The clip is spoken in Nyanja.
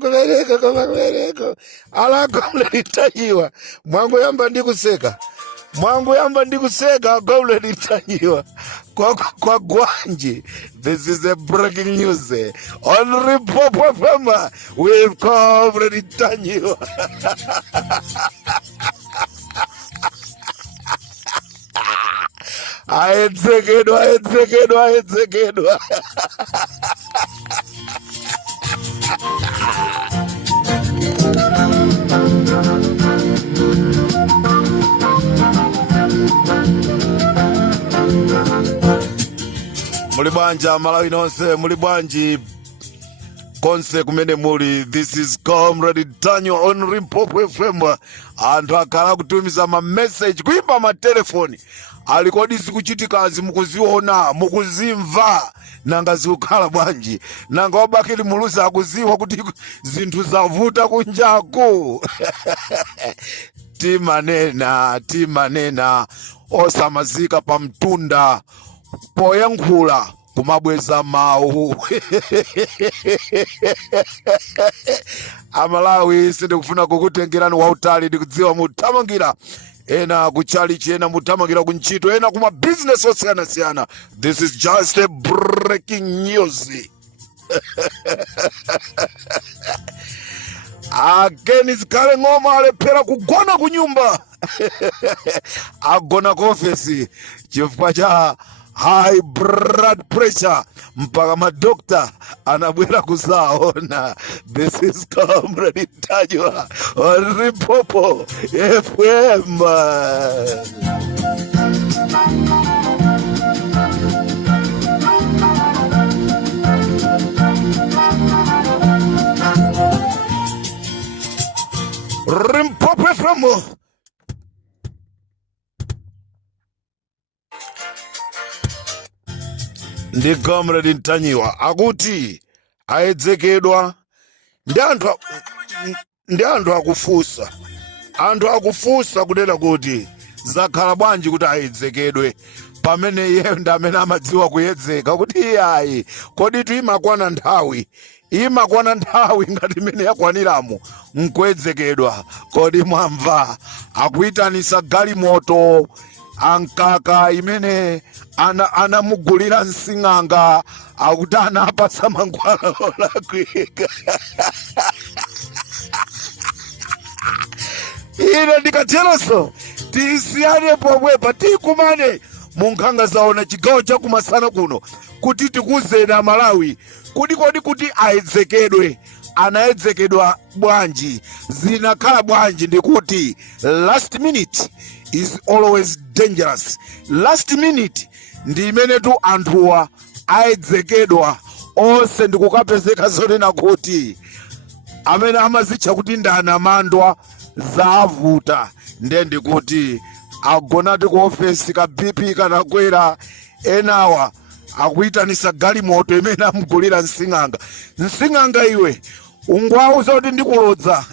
kubereko alaka mlitajiwa mwangu yamba ndikuseka gaule litajiwa kwa Gwanji. This is a breaking news on Limpopo FM with Comrade Tanyiwa. Aedzekedwa. Mulibanja Malawi nonse, mulibwanji konse kumene muli. This is Comrade Tanyiwa on Limpopo FM. Anthu akhala kutumiza ma message kuimba ma telefoni. Alikodi zikuchitikazi mukuziona, mukuzimva, nanga zikukhala bwanji, nanga wabakili muluza akuziwa kuti zinthu zavuta kunjaku. timanena osamazika pa mtunda poyankhula kumabweza mawu. Amalawi sindikufuna kukutengerani wautali, ndikudziwa muthamangira ena kuchalichi, ena muthamangira kunchito, ena kuma business osiyana. This is just a breaking news. Again zikale ngoma alephera kugona kunyumba. Agona kofesi chifukwa cha high blood pressure mpaka madokta anabwera kuzaona. This is Comrade Tanyiwa on Limpopo FM. Limpopo FM. Ndi Comrade Tanyiwa akuti aedzekedwa ndi anthu akufusa. Anthu akufusa kudera kuti zakhala bwanji kuti aedzekedwe pamene yeye ndi amene amadziwa kuyedzeka kuti iyayi kodi imakwana nthawi ngati imene yakwaniramo nkuedzekedwa. Kodi mwamva akuitanisa galimoto ankaka imene anamugulira nsing'anga akuti anapasa mankhwala olakwika. Ine ndikateronso tisiyane pomwepa, tikumane munkhanga zaona chigawo chakumasana kuno kuti tikuzena Malawi kuti aedzekedwe. Anaedzekedwa bwanji, zinakhala bwanji? Ndikuti last minute is always dangerous. Last minute ndi imene tu anthuwa aedzekedwa onse ndikukapezeka zonena kuti amene amazitcha kuti ndanamandwa zavuta. Ndikuti agonati ku ofesi ka BP kanakwera, enawa akuitanisa galimoto imene amugulira nsing'anga iwe ungwauza kuti ndikulodza.